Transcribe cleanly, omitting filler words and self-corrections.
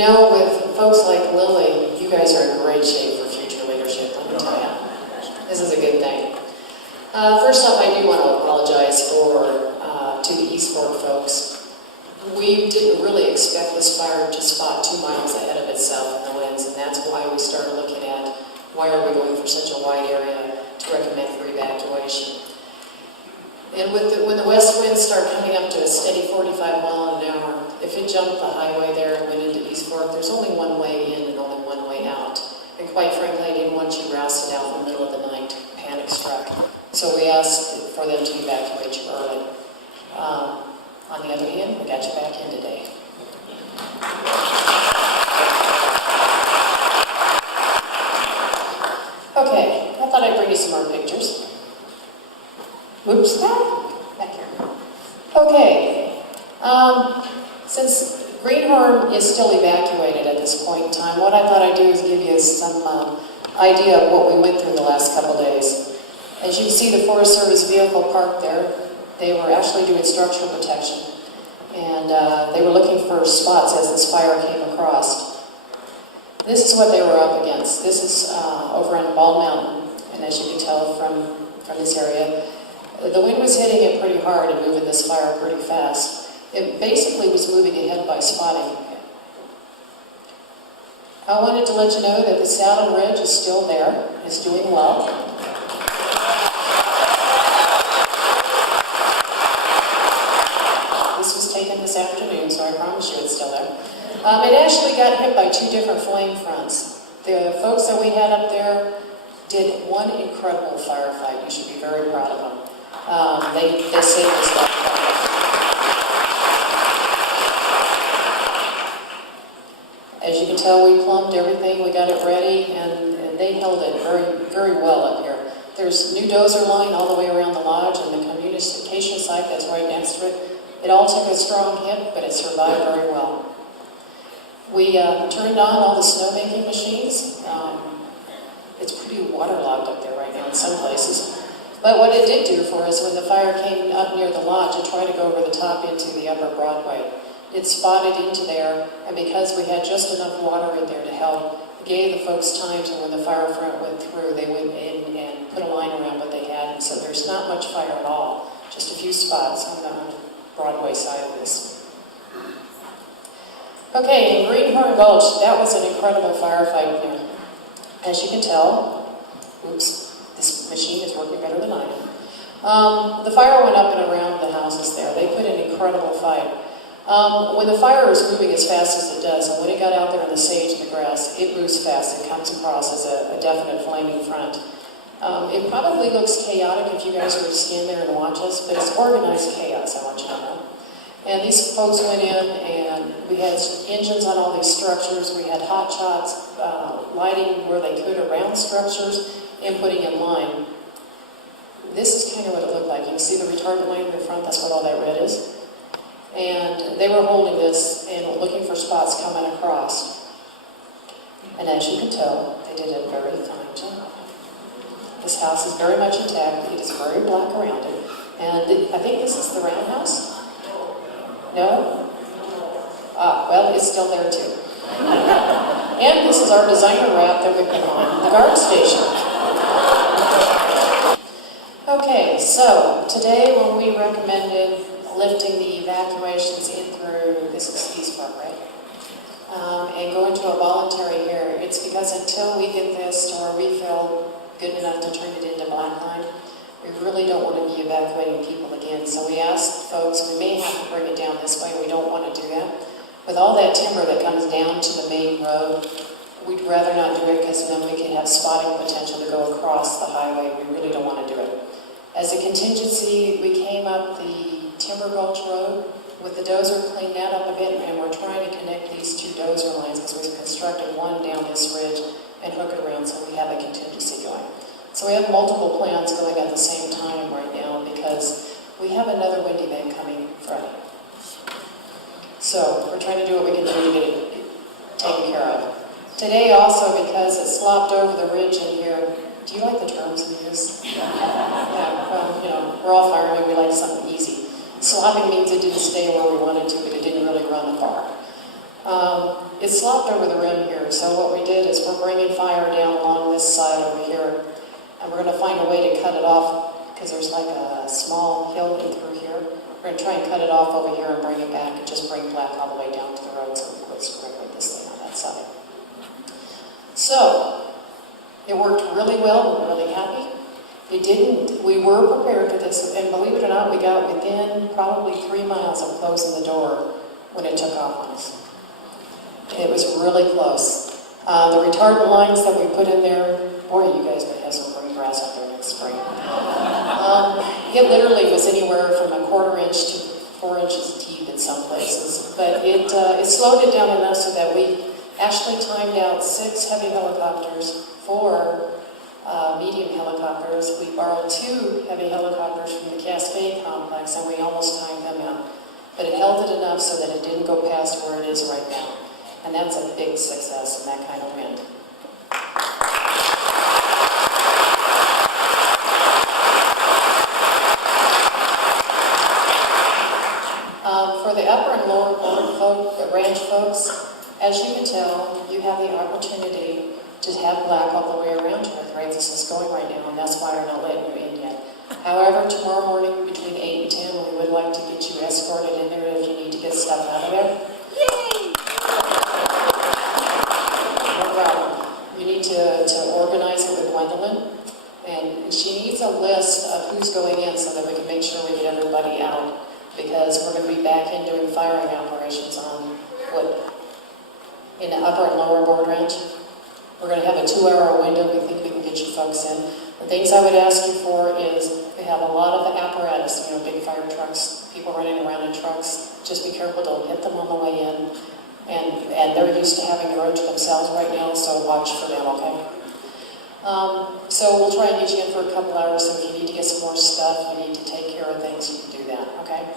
know, with folks like Lily, you guys are in great shape for future leadership, let me tell you. This is a good thing. First off, I do want to apologize to the East Fork folks. We didn't really expect this fire to spot 2 miles ahead of itself in the winds, and that's why we started looking at why are we going for such a wide area to recommend for evacuation. And when the west winds start coming up to a steady 45 miles an hour, if it jumped the highway there and went into East Fork, there's only one way in and only one way out. And quite frankly, I didn't want you rousted out in the middle of the night, panic struck. So we asked for them to evacuate you early. On the other hand, we got you back in today. Okay, I thought I'd bring you some more pictures. Whoops, back here. Okay, since Greenhorn is still evacuated at this point in time, what I thought I'd do is give you some idea of what we went through the last couple days. As you can see, the Forest Service vehicle parked there. They were actually doing structural protection, and they were looking for spots as this fire came across. This is what they were up against. This is over on Bald Mountain, and as you can tell from this area, the wind was hitting it pretty hard and moving this fire pretty fast. It basically was moving ahead by spotting. I wanted to let you know that the Saddle Ridge is still there. It's doing well. This was taken this afternoon, so I promise you it's still there. It actually got hit by 2 different flame fronts. The folks that we had up there did one incredible firefight. You should be very proud of them. They saved us life. As you can tell, we plumbed everything, we got it ready, and they held it very, very well up here. There's new dozer line all the way around the lodge and the communication site that's right next to it. It all took a strong hit, but it survived very well. We turned on all the snowmaking machines. It's pretty waterlogged up there right now in some places. But what it did do for us when the fire came up near the lodge and tried to go over the top into the upper Broadway, it spotted into there, and because we had just enough water in there to help, it gave the folks time to when the fire front went through, they went in and put a line around what they had, and so there's not much fire at all, just a few spots on the Broadway side of this. Okay, in Greenhorn Gulch, that was an incredible firefight here. As you can tell, oops, this machine is working better than I am. The fire went up and around the houses there. They put an incredible fight. When the fire is moving as fast as it does, and when it got out there in the sage and the grass, it moves fast. It comes across as a definite flaming front. It probably looks chaotic if you guys were to stand there and watch us, but it's organized chaos, I want you to know. And these folks went in, and we had engines on all these structures. We had hot shots, lighting where they could around structures, and putting in line. This is kind of what it looked like. You can see the retardant line in the front. That's what all that red is. And they were holding this and looking for spots coming across. And as you can tell, they did a very fine job. This house is very much intact. It is very black around it. And I think this is the roundhouse. No? Well, it's still there too. And this is our designer wrap that we put on the guard station. Okay, so today when we recommended lifting the evacuations in through, this is East Park, right? And going to a voluntary here, it's because until we get this to where we feel good enough to turn it into black line, we really don't want to be evacuating people again. So we asked folks, we may have to bring it down this way. We don't want to do that. With all that timber that comes down to the main road, we'd rather not do it because then we can have spotting potential to go across the highway. We really don't want to do it. As a contingency, we came up the Timber Gulch Road with the dozer, cleaned that up a bit, and we're trying to connect these 2 dozer lines because we've constructed one down this ridge and hook it around so we have a contingency going. So we have multiple plans going at the same time right now because we have another wind event coming Friday. So we're trying to do what we can do to get it taken care of. Today also, because it slopped over the ridge in here, do you like the terms we use? Yeah, well, you know, we're all firemen, we like something easy. Slopping means it didn't stay where we wanted to, but it didn't really run far. It slopped over the rim here, so what we did is we're bringing fire down along this side over here, and we're going to find a way to cut it off, because there's like a small hill in through here. We're going to try and cut it off over here and bring it back, and just bring black all the way down to the road, so we quit screwing with this thing on that side. So, it worked really well. We're really happy. We were prepared for this, and believe it or not, we got within probably 3 miles of closing the door when it took off on us. It was really close. The retardant lines that we put in there, boy, you guys would have some green grass out there next spring. It literally was anywhere from a 1/4 inch to 4 inches deep in some places, but it slowed it down enough so that we actually timed out 6 heavy helicopters, 4 medium helicopters. We borrowed 2 heavy helicopters from the Cascade complex, and we almost timed them out. But it held it enough so that it didn't go past where it is right now. And that's a big success in that kind of wind. For the upper and lower ranch folks, as you can tell, you have the opportunity to have black all the way around here. The race is going right now, and that's why we're not letting you in yet. However, tomorrow morning between 8 and 10, we would like to get you escorted in there if you need to get stuff out of there. Yay! No problem. You need to organize it with Gwendolyn, and she needs a list of who's going in so that we can make sure we get everybody out, because we're going to be back in doing firing operations on in the upper and lower board range. We're going to have a 2-hour window. We think we can get you folks in. The things I would ask you for is we have a lot of apparatus, big fire trucks, people running around in trucks. Just be careful, don't hit them on the way in. And they're used to having the road to themselves right now, so watch for them, okay? So we'll try and get you in for a couple hours, so if you need to get some more stuff, you need to take care of things, you can do that, okay?